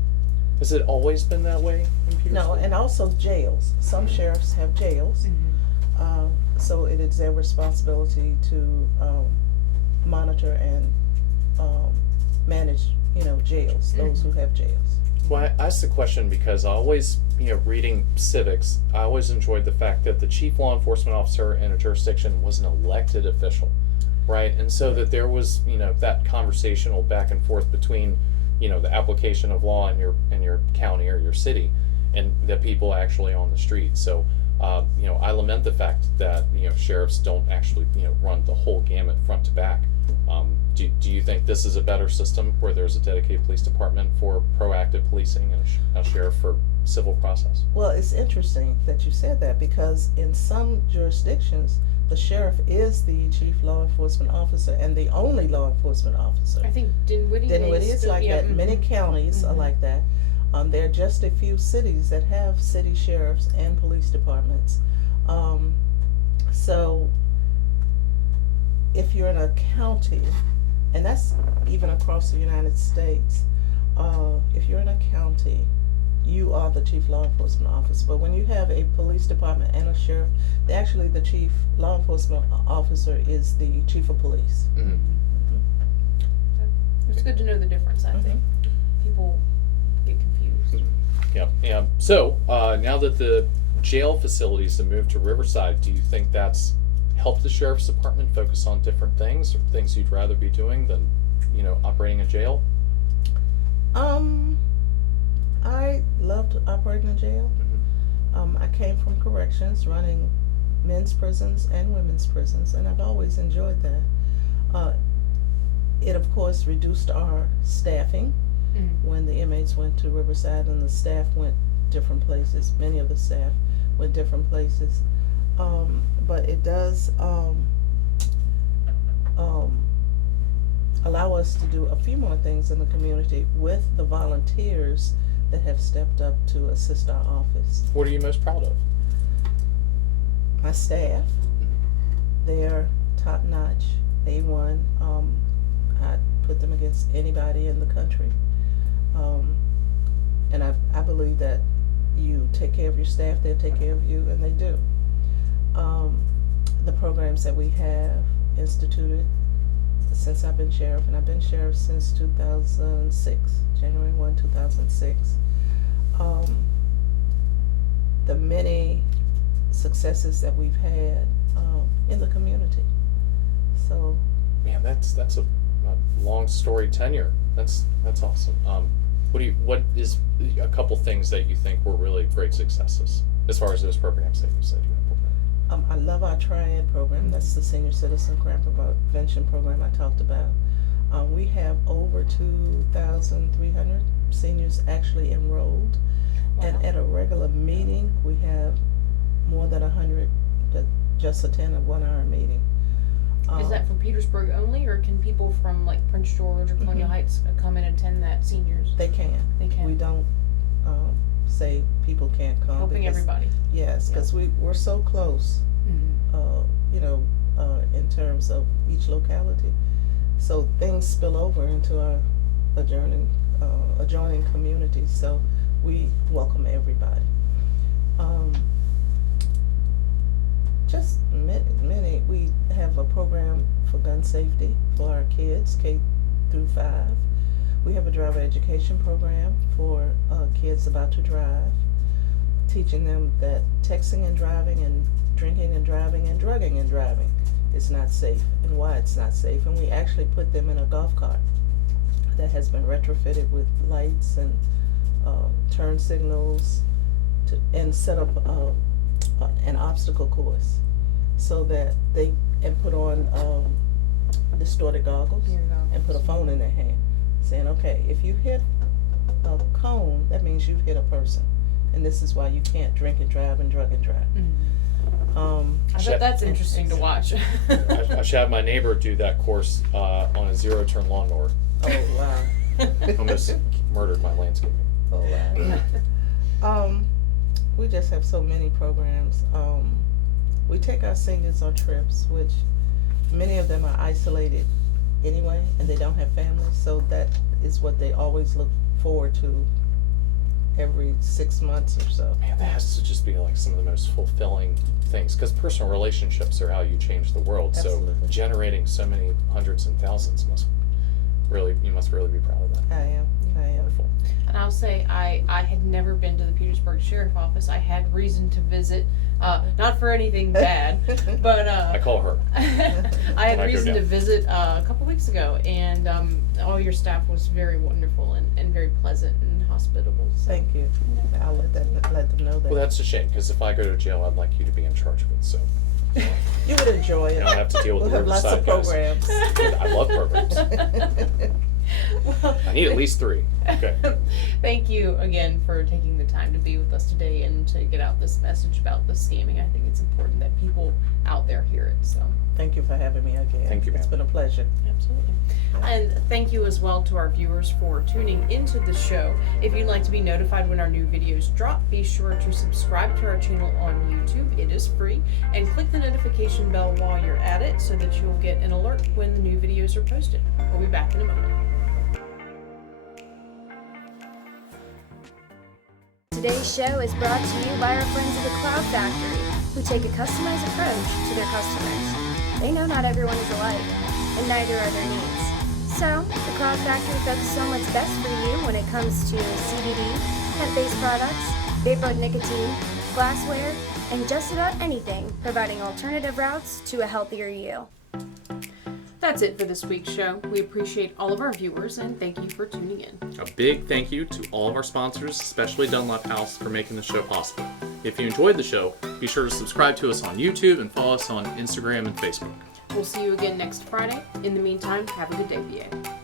Has it always been that way in Petersburg? No, and also jails. Some sheriffs have jails. So it is their responsibility to monitor and manage, jails, those who have jails. Well, I asked the question because I always, reading civics, I always enjoyed the fact that the chief law enforcement officer in a jurisdiction was an elected official, right? And so that there was, that conversational back and forth between, the application of law in your county or your city and the people actually on the street. So I lament the fact that sheriffs don't actually run the whole gamut front to back. Do you think this is a better system where there's a dedicated police department for proactive policing and a sheriff for civil process? Well, it's interesting that you said that, because in some jurisdictions, the sheriff is the chief law enforcement officer and the only law enforcement officer. I think Dinwiddie is like that. Many counties are like that. There are just a few cities that have city sheriffs and police departments. So if you're in a county, and that's even across the United States, if you're in a county, you are the chief law enforcement officer. But when you have a police department and a sheriff, actually the chief law enforcement officer is the chief of police. Mm-hmm. It's good to know the difference, I think. People get confused. Yeah. So now that the jail facilities have moved to Riverside, do you think that's helped the sheriff's department focus on different things, or things you'd rather be doing than operating a jail? I loved operating a jail. I came from corrections, running men's prisons and women's prisons, and I've always enjoyed that. It of course reduced our staffing when the inmates went to Riverside and the staff went different places. Many of the staff went different places. But it does allow us to do a few more things in the community with the volunteers that have stepped up to assist our office. What are you most proud of? My staff. They're top notch, A1. I put them against anybody in the country. And I believe that you take care of your staff, they'll take care of you, and they do. The programs that we have instituted since I've been sheriff, and I've been sheriff since 2006, January 1, 2006. The many successes that we've had in the community. So, man, that's a long story tenure. That's awesome. What is a couple things that you think were really great successes as far as those programs that you said you have? I love our Triad program. That's the Senior Citizen Crime Prevention program I talked about. We have over 2,300 seniors actually enrolled. Wow. And at a regular meeting, we have more than 100 that just attend a 1-hour meeting. Is that for Petersburg only, or can people from like Prince George or Colonial Heights come and attend that, seniors? They can. They can. We don't say people can't come. Helping everybody. Yes, because we're so close, in terms of each locality. So things spill over into our adjoining communities. So we welcome everybody. Just many. We have a program for gun safety for our kids, K through 5. We have a driver education program for kids about to drive, teaching them that texting and driving and drinking and driving and drugging and driving is not safe and why it's not safe. And we actually put them in a golf cart that has been retrofitted with lights and turn signals and set up an obstacle course so that they put on distorted goggles and put a phone in their hand, saying, okay, if you hit a cone, that means you've hit a person, and this is why you can't drink and drive and drug and drive. I bet that's interesting to watch. I should have my neighbor do that course on a 0-turn lawnmower. Oh wow! Almost murdered my landscaping. Oh wow! We just have so many programs. We take our seniors on trips, which many of them are isolated anyway, and they don't have families, so that is what they always look forward to every 6 months or so. Man, that has to just be like some of the most fulfilling things, because personal relationships are how you change the world. Absolutely. So generating so many hundreds and thousands you must really be proud of that. I am. Wonderful. And I'll say I had never been to the Petersburg Sheriff Office. I had reason to visit, not for anything bad, but I call her. I had reason to visit a couple weeks ago, and all your staff was very wonderful and very pleasant and hospitable. So. Thank you. I'll let them know that. Well, that's a shame because if I go to jail, I'd like you to be in charge of it. So you would enjoy it. I don't have to deal with we'll the have lots of Riverside guys. programs. I love programs. I need at least 3. Okay. Thank you again for taking the time to be with us today and to get out this message about the scamming. I think it's important that people out there hear it. So thank you for having me again. Thank you, ma'am. It's been a pleasure. Absolutely. And thank you as well to our viewers for tuning into the show. If you'd like to be notified when our new videos drop, be sure to subscribe to our channel on YouTube. It is free. And click the notification bell while you're at it so that you'll get an alert when the new videos are posted. We'll be back in a moment. Today's show is brought to you by our friends at the Cloud Factory, who take a customized approach to their customers. They know not everyone is alike, and neither are their needs. So, the Cloud Factory focuses on what's best for you when it comes to CBD, hemp-based products, vapor nicotine, glassware, and just about anything, providing alternative routes to a healthier you. That's it for this week's show. We appreciate all of our viewers and thank you for tuning in. A big thank you to all of our sponsors, especially Dunlap House, for making the show possible. If you enjoyed the show, be sure to subscribe to us on YouTube and follow us on Instagram and Facebook. We'll see you again next Friday. In the meantime, have a good day, VA.